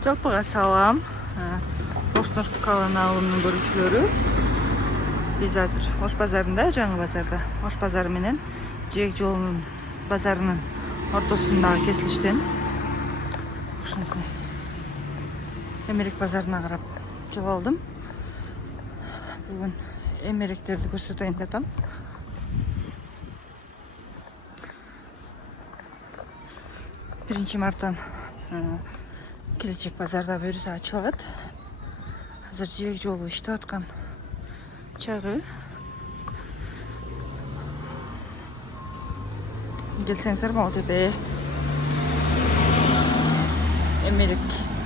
Жалпыға салам. Оштор каналынын көрүүчүлөрү. Биз азыр Ош базарында, жаңы базарда. Ош базары менен Жээк жолунун базарынын ортосундагы кесилиштен ушундай эмерек базарына карап жол алдым. Бүгүн эмеректерди көрсөтөйүн деп атам. Биринчи марттан келечек базарда буюрса ачылат. Азыр Жээк жолу иштеп аткан чагы. Келсеңиздер, могул жерде эмерек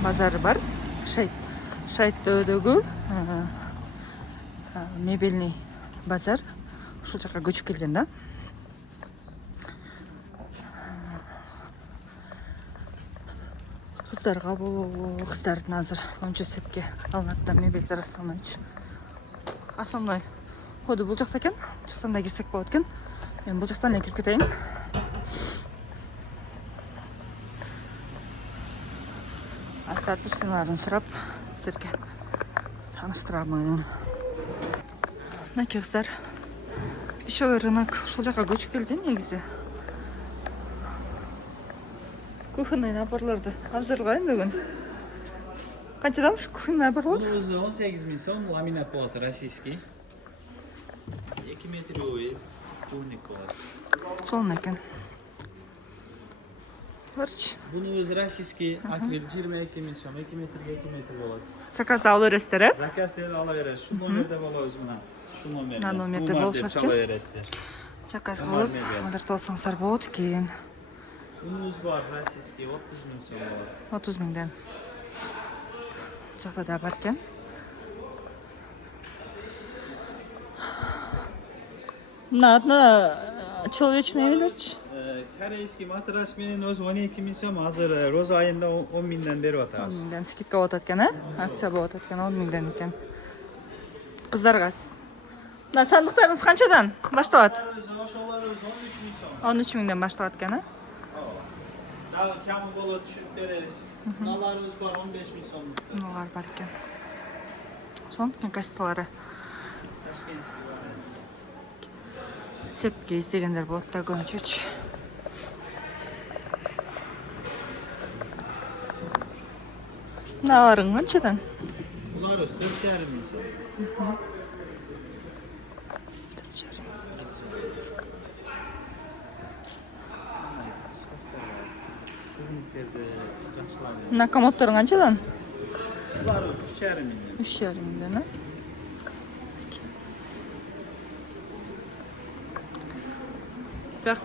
базары бар. Шайттоодогу мебельный базар. Ушул жака көчүп келген да. Кыздарга болобу, кыздардын азыр ончо сепке алынат да мебелдер основной ходу бул жакта экен. Бул жактан да кирсек болот экен. Мен бул жактан эле кирип кетейин. Астартып сценаларын сурап силерге тааныштырамын. Мынакей кыздар, бишовой рынок ушул жака көчүп келди негизи. Кухонный наборларды абзарлайын бүгүн. Канчадан ушу кухонный набор болот? Бул өзү 18 000 сом, ламинат болот российский. 2 метровый кухонник болот. Сонун экен. Барчы. Буну өзү российский акрил 22 000 сом, 2 метрге 2 метр болот. Заказды ала бересиздер, э? Заказды ала бересиз. Шу номерде болобуз мына. Шу номерде. На номерде болушат экен. Чала бересиздер. Заказ кылып, алдыртып алсаңыздар болот экен. Бунубуз бар российский 30 000 сом болот. 30 миңден. Жакта да бар экен. Мына человечный эмелерчи? Корейский матрас менен өзү 12 000 сом, азыр роз айында 10 миңден берип 10 атабыз. миңден скидка болот экен, э? Акция болот экен, 10 миңден экен. Кыздарга. Мына сандыктарыңыз канчадан башталат? Ошолор өзү 13 000 сом. 13 миңден башталат экен, э? Дагы камы болот, түшүрүп беребиз. Наларыбыз бар 15 000 сом. Налар бар экен. Сонун касталары. Ташкентский бар. Сепке издегендер болот да көбүнчөчү. Наларың канчадан? Булар 4,5 000 сом. 4,5. Мына комодторуң канчадан? Булар 3,5 миңден. 3,5 миңден, э? Так.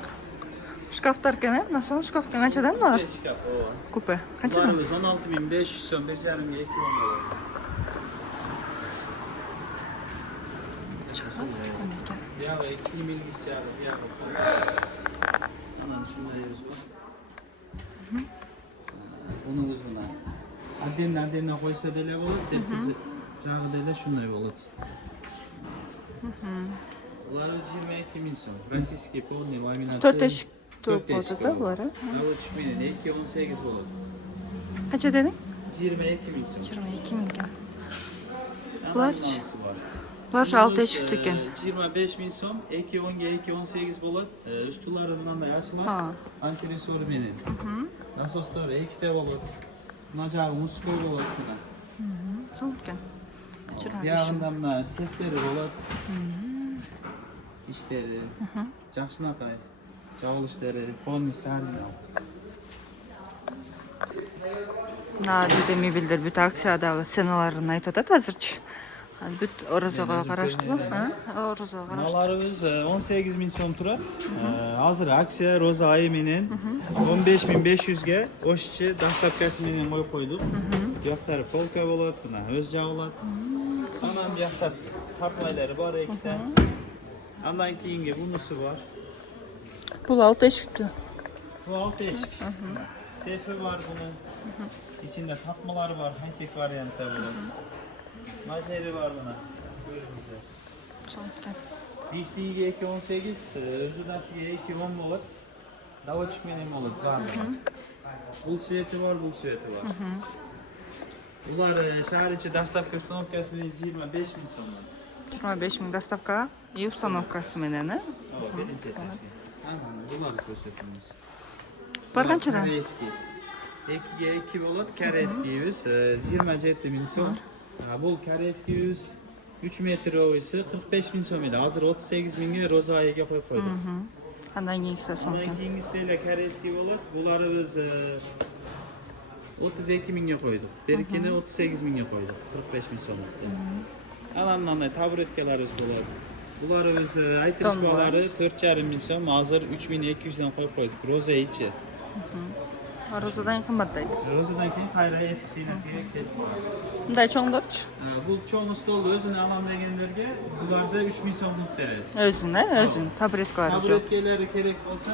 Шкафтар экен, э? Мына сонун шкаф канчадан булар? Шкаф, ооба. Купе. Канчадан? Булар 16 500 сом, 1,5 2 болот. Бияга 2 миңге чагы, бияга. Анан шундай өзү бар. Бунубуз мына. Отдельно койсо деле болот, деп жагы деле шундай болот. Булар 22 000 сом. Российский полный ламинат. 4 эшик болот да булар, э? Наводчик менен 2,18 болот. Канча дедиң? 22 000 сом. 22 миңден. Булар Булар 6 эшиктүү экен. 25 000 сом, 2,10ге 2,18 болот. Үстүлары мындай ачылат. Антиресор менен. Насостор 2те болот. Мына жагы муской болот мына. Сонун экен. Ягында мына сефтери болот. Иштери жакшынакай. Жабылыштары полностью оригинал. Мына жерде мебелдер бүт акциядагы ценаларын айтып атат азырчы. Бүт орозого караштыбы? Орозого караштыбы. Наларыбыз 18 000 сом турат. Азыр акция роза айы менен 15 500ге ошчу доставкасы менен коюп койдук. Жактары полка болот, мына өз жабылат. Анан жакта тартмайлары бар экте. Андан кийинги бунусу бар. Бул 6 эшиктүү. Бул 6 эшик. Сейфи бар bunun. İçinde takmalar var, high-tech variantta bunun. Majeri var buna. Buyurunuzlar. Biftiği 218, özü dası 210 volt. Davoçuk menem olur. Var mı? Bul siyeti var, bul siyeti var. Ular şehir içi dostavka uстановкасы менен 25 000 so'mdan. 25 ming dostavka и установкасы менен, э? Birinchi etажga. Bular ko'rsatamiz. Bir qanchadan? Koreyskiy. 2'ye 2 bo'ladi. Koreyskiy 27 000 so'm. Bu koreyskiy 3 metr o'yisi 45 000 so'm edi. Hozir 38 mingga Rozayiga qo'yib qo'ydik. Qandan keyingisi Bundan so'mdan? keyingisilar koreyskiy bo'ladi. Bular biz 32 mingga qo'ydik. Berikini 38 mingga qo'ydik. 45 ming so'm. Anandan taburetkalarimiz bo'ladi. Bular biz aytirish baholari 4,5 ming so'm, hozir 3200 dan qo'yib qo'ydik. Roza ichi. Rozadan qimmatdaydi. Rozadan keyin qayra eski sinasiga ketdi. Bunday cho'ngdirchi. Bu cho'ng stolni o'zini alam deganlarga bularda 3000 so'mlik berasiz. O'zini taburetkalari yo'q. Taburetkalari kerak bo'lsa,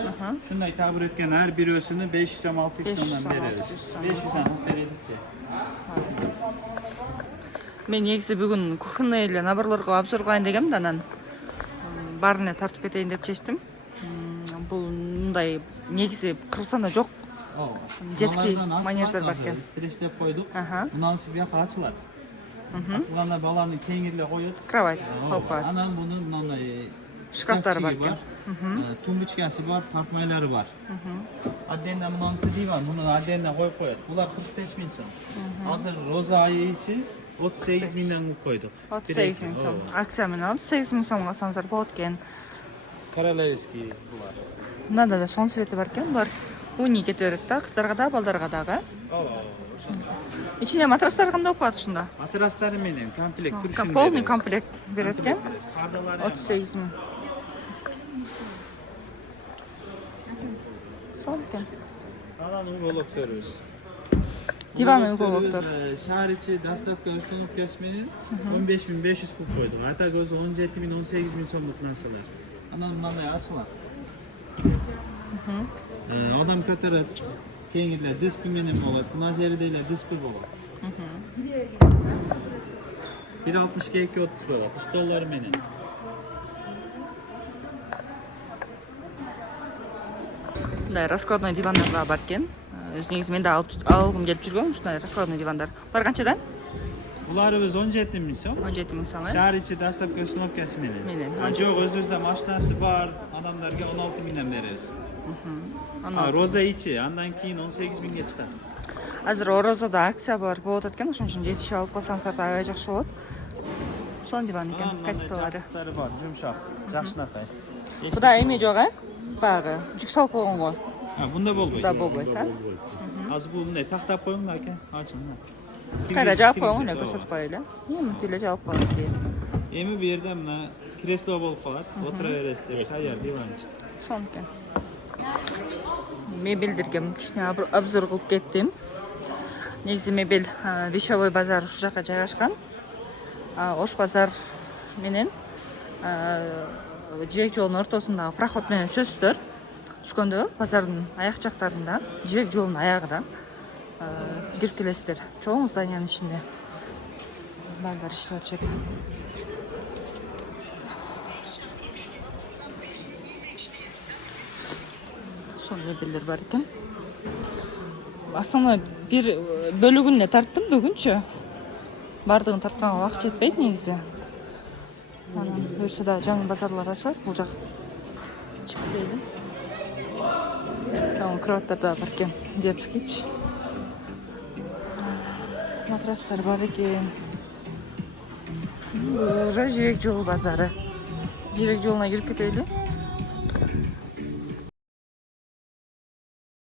shunday taburetkan har birosini 500 so'm 600 so'mdan beramiz. 500 dan beraylikchi. Men негизи бүгүн кухонный эле наборлорго обзор кылайын дегем да анан баарына тартып кетейин деп чечтим. Бул мындай негизи Кыргызстанда жок. Детский манеждар бар экен. Стрештеп койдук. Мунан соң бияка ачылат. Ачылганда баланы кеңирле коет. Кровать коюп коет. Анан мунун мындай шкафтары бар экен. Тумбочкасы бар, тартмайлары бар. Отдельно мунунсы диван, муну отдельно коюп коет. Булар 45 миң сом. Азыр Роза айы ичи 38 миңден кылып койдук. 38 миң сом. Акция менен 38 миң сомго алсаңыздар болот экен. Королевский булар. Мында да сон цвети бар экен. Булар уни кетип берет да, кыздарга да, балдарга дагы. Ичине матрастар кандай болуп калат ушунда? Матрастары менен комплект турушун. Полный комплект берет экен. Пардалары 38 миң. Сон экен. Анан уголоктөрүбүз. Диван уголоктор. Шаар ичи доставка установкасы менен 15500 кылып койдук. Ата көзү 17 000 18 000 сомдук нарселер. Анан мындай ачылат. Адам көтөрөт. Кеңирле дисплей менен болот. Мына жерде эле дисплей болот. 1.62 2.30 болот. Столлор менен. Мындай раскладной дивандар да бар экен. Өз негизи мен да алгым келип жүргөм ушундай раскладной дивандар. Бар канчадан? Буларыбыз 17 000 сом. 17 миң сом. Шаар ичи доставка установкасы менен. Жок, өзүбүздө машинасы бар, адамдарга 16 миңден беребиз. Роза ичи, андан кийин 18 миңге чыгат. Азыр Орозодо акция бар болуп аткан, ошон үчүн жетишип алып калсаңыздар да аябай жакшы болот. Сон диван экен, качестволору. Бар, жумшак, жакшынакай. Буда эми жок, э? Баягы жүк салып койгон го. Бунда болбойт. Бунда болбойт, а? Азыр бул мындай тактап коюң экен, ачын. Кайра жаап койгон эле, көрсөтүп коелу. Эми тиле жаап коелу дейм. Эми бу жерде мына кресло болуп калат, отура бересиздер, таяр диванчы. Сон экен. Мебелдерге кичине обзор кылып кеттим. Негизи мебель Вишовой базар ушу жака жайгашкан. Ош базар менен жибек жолунун ортосундагы проход менен өтөсүздөр. Түшкөндө базардын аяк жактарында, жибек жолунун аягында кирип келесиздер. Чоң зданиянын ичинде. Балдар иштеп атышат. Сон мебелдер бар экен. Основной бир бөлүгүн эле тарттым бүгүнчү. Бардыгын тартканга убакыт жетпейт негизи. Анан буюрса да жаңы базарлар ачылат, бул жак чыгып дейли. Там кроваттар да бар экен, детский. Матрастар бар экен. Уже жибек жол базары. Жибек жолуна кирип кетели.